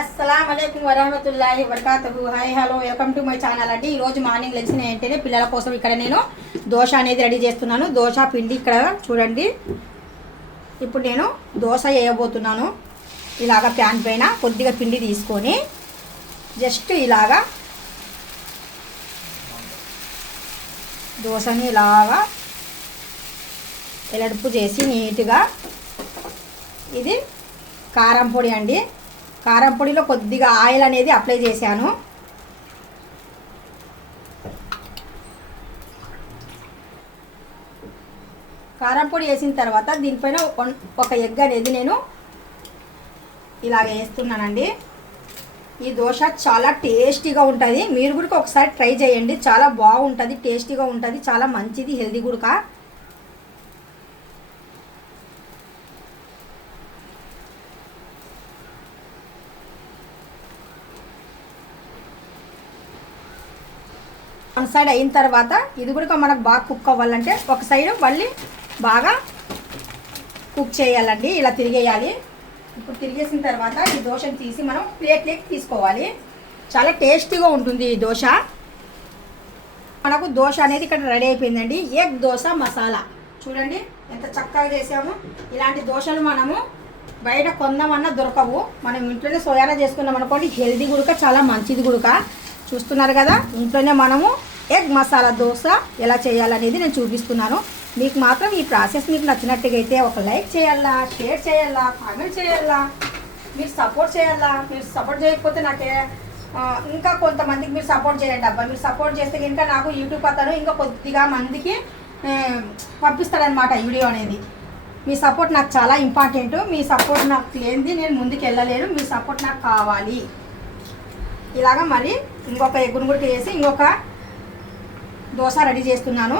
అస్సలాము అలైకుం వరహమతుల్లాహి వబరకాతుహు. Hi hello, welcome to my channel అండి. ఈరోజు మార్నింగ్ లేచిన వెంటనే పిల్లల కోసం ఇక్కడ నేను దోశ అనేది రెడీ చేస్తున్నాను. దోశ పిండి ఇక్కడ చూడండి. ఇప్పుడు నేను దోశ వేయబోతున్నాను. ఇలాగా ప్యాన్ పైన కొద్దిగా పిండి తీసుకొని జస్ట్ ఇలాగా దోశని ఇలాగా ఎలడుపు చేసి నీట్గా, ఇది కారం పొడి అండి. కారం పొడిలో కొద్దిగా ఆయిల్ అనేది అప్లై చేశాను. కారం పొడి వేసిన తర్వాత దీనిపైన ఒక ఎగ్ అనేది నేను ఇలాగ వేస్తున్నానండి. ఈ దోశ చాలా టేస్టీగా ఉంటుంది. మీరు కూడా ఒకసారి ట్రై చేయండి. చాలా బాగుంటుంది, టేస్టీగా ఉంటుంది, చాలా మంచిది, హెల్దీ కూడా. వన్ సైడ్ అయిన తర్వాత ఇది కూడా మనకు బాగా కుక్ అవ్వాలంటే ఒక సైడ్ మళ్ళీ బాగా కుక్ చేయాలండి. ఇలా తిరిగేయాలి. ఇప్పుడు తిరిగేసిన తర్వాత ఈ దోశను తీసి మనం ప్లేట్లోకి తీసుకోవాలి. చాలా టేస్టీగా ఉంటుంది ఈ దోశ. మనకు దోశ అనేది ఇక్కడ రెడీ అయిపోయిందండి. ఎగ్ దోశ మసాలా చూడండి ఎంత చక్కగా చేసాము. ఇలాంటి దోశలు మనము బయట కొందామన్నా దొరకవు. మనం ఇంట్లోనే సోయానా చేసుకున్నాం అనుకోండి, హెల్దీ గుడక, చాలా మంచిది గుడక. చూస్తున్నారు కదా, ఇంట్లోనే మనము ఎగ్ మసాలా దోశ ఎలా చేయాలనేది నేను చూపిస్తున్నాను. మీకు మాత్రం ఈ ప్రాసెస్ మీకు నచ్చినట్టుగా అయితే ఒక లైక్ చేయాలా, షేర్ చేయాలా, కామెంట్ చేయాలా, మీరు సపోర్ట్ చేయాలా. మీరు సపోర్ట్ చేయకపోతే నాకే ఇంకా కొంతమందికి మీరు సపోర్ట్ చేయండి అబ్బా. మీరు సపోర్ట్ చేస్తే కనుక నాకు యూట్యూబ్ అతను ఇంకా కొద్దిగా మందికి పంపిస్తాడనమాట వీడియో అనేది. మీ సపోర్ట్ నాకు చాలా ఇంపార్టెంట్. మీ సపోర్ట్ నాకు లేనిది నేను ముందుకు వెళ్ళలేను. మీ సపోర్ట్ నాకు కావాలి. ఇలాగా మరి ఇంకొక ఎగ్గును కూడా వేసి ఇంకొక దోశ రెడీ చేస్తున్నాను.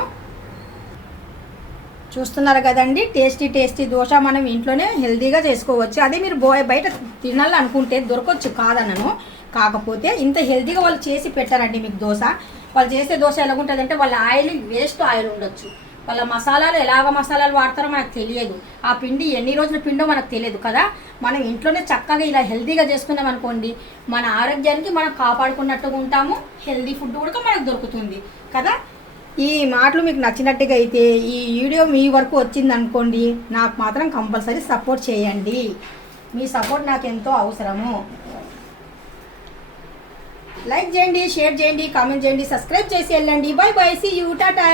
చూస్తున్నారు కదండి, టేస్టీ టేస్టీ దోశ మనం ఇంట్లోనే హెల్తీగా చేసుకోవచ్చు. అదే మీరు బయట తినాలనుకుంటే దొరకవచ్చు, కాదనను. కాకపోతే ఇంత హెల్తీగా వాళ్ళు చేసి పెట్టారండి మీకు దోశ. వాళ్ళు చేసే దోశ ఎలాగుంటుందంటే వాళ్ళ ఆయిల్ వేస్ట్ ఆయిల్ ఉండొచ్చు. వాళ్ళ మసాలాలు ఎలాగ మసాలాలు వాడతారో మనకు తెలియదు. ఆ పిండి ఎన్ని రోజుల పిండో మనకు తెలియదు కదా. మనం ఇంట్లోనే చక్కగా ఇలా హెల్తీగా చేసుకున్నాం అనుకోండి, మన ఆరోగ్యానికి మనం కాపాడుకున్నట్టుగా ఉంటాము. హెల్తీ ఫుడ్ కూడా మనకు దొరుకుతుంది కదా. ఈ మాటలు మీకు నచ్చినట్టుగా అయితే ఈ వీడియో మీ వరకు వచ్చింది అనుకోండి, నాకు మాత్రం కంపల్సరీ సపోర్ట్ చేయండి. మీ సపోర్ట్ నాకు ఎంతో అవసరము. లైక్ చేయండి, షేర్ చేయండి, కామెంట్ చేయండి, సబ్స్క్రైబ్ చేసి వెళ్ళండి. Bye bye, see you, Tata.